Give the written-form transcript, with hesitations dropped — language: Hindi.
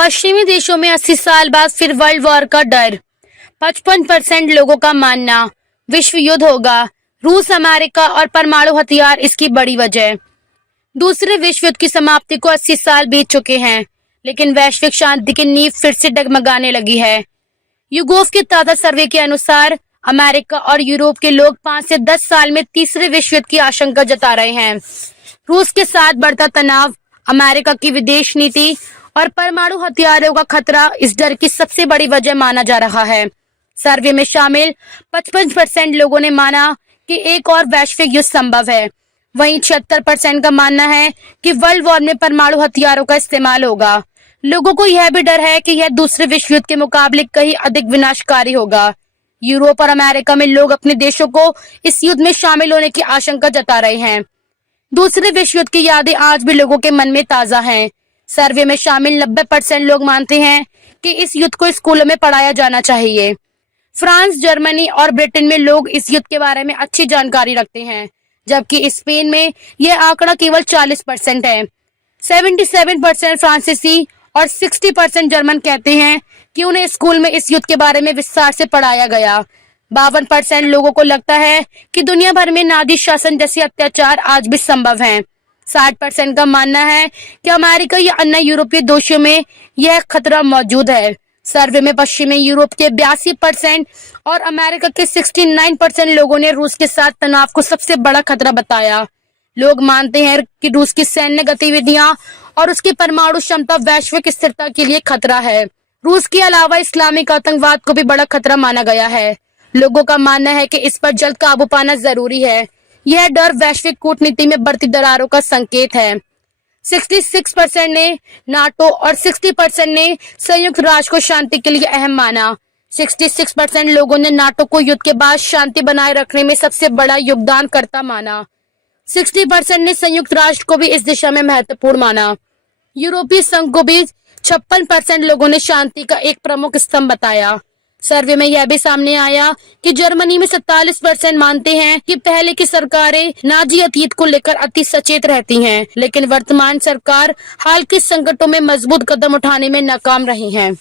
पश्चिमी देशों में 80 साल बाद फिर वर्ल्ड वॉर का डर। 55% लोगों का मानना विश्व युद्ध होगा। रूस, अमेरिका और परमाणु हथियार इसकी बड़ी वजह। दूसरे विश्व युद्ध की समाप्ति को 80 साल बीत चुके हैं, लेकिन वैश्विक शांति की नींव फिर से डगमगाने लगी है। यूगोव के ताजा सर्वे के अनुसार अमेरिका और यूरोप के लोग 5 से 10 साल में तीसरे विश्व युद्ध की आशंका जता रहे हैं। रूस के साथ बढ़ता तनाव, अमेरिका की विदेश नीति और परमाणु हथियारों का खतरा इस डर की सबसे बड़ी वजह माना जा रहा है। सर्वे में शामिल 55% लोगों ने माना कि एक और वैश्विक युद्ध संभव है। वहीं 76% का मानना है कि वर्ल्ड वॉर में परमाणु हथियारों का इस्तेमाल होगा। लोगों को यह भी डर है कि यह दूसरे विश्व युद्ध के मुकाबले कहीं अधिक विनाशकारी होगा। यूरोप और अमेरिका में लोग अपने देशों को इस युद्ध में शामिल होने की आशंका जता रहे हैं। दूसरे विश्व युद्ध की यादें आज भी लोगों के मन में ताजा हैं। सर्वे में शामिल 90% लोग मानते हैं कि इस युद्ध को स्कूलों में पढ़ाया जाना चाहिए। फ्रांस, जर्मनी और ब्रिटेन में लोग इस युद्ध के बारे में अच्छी जानकारी रखते हैं, जबकि स्पेन में यह आंकड़ा केवल 40% है। 77% फ्रांसीसी और 60% जर्मन कहते हैं कि उन्हें स्कूल में इस युद्ध के बारे में विस्तार से पढ़ाया गया। 52% लोगों को लगता है कि दुनिया भर में नाज़ी शासन जैसे अत्याचार आज भी संभव हैं। 60% का मानना है कि अमेरिका या अन्य यूरोपीय देशों में यह खतरा मौजूद है। सर्वे में पश्चिमी यूरोप के 82% और अमेरिका के 69% लोगों ने रूस के साथ तनाव को सबसे बड़ा खतरा बताया। लोग मानते हैं कि रूस की सैन्य गतिविधियां और उसकी परमाणु क्षमता वैश्विक स्थिरता के लिए खतरा है। रूस के अलावा इस्लामिक आतंकवाद को भी बड़ा खतरा माना गया है। लोगों का मानना है कि इस पर जल्द काबू पाना जरूरी है। यह डर वैश्विक कूटनीति में बढ़ती दरारों का संकेत है। 66% ने नाटो और 60% ने संयुक्त राष्ट्र को शांति के लिए अहम माना। 66% लोगों ने नाटो को युद्ध के बाद शांति बनाए रखने में सबसे बड़ा योगदानकर्ता माना। 60% ने संयुक्त राष्ट्र को भी इस दिशा में महत्वपूर्ण माना। यूरोपीय संघ को भी 56% लोगों ने शांति का एक प्रमुख स्तंभ बताया। सर्वे में यह भी सामने आया कि जर्मनी में 47% मानते हैं कि पहले की सरकारें नाजी अतीत को लेकर अति सचेत रहती हैं, लेकिन वर्तमान सरकार हाल के संकटों में मजबूत कदम उठाने में नाकाम रही हैं।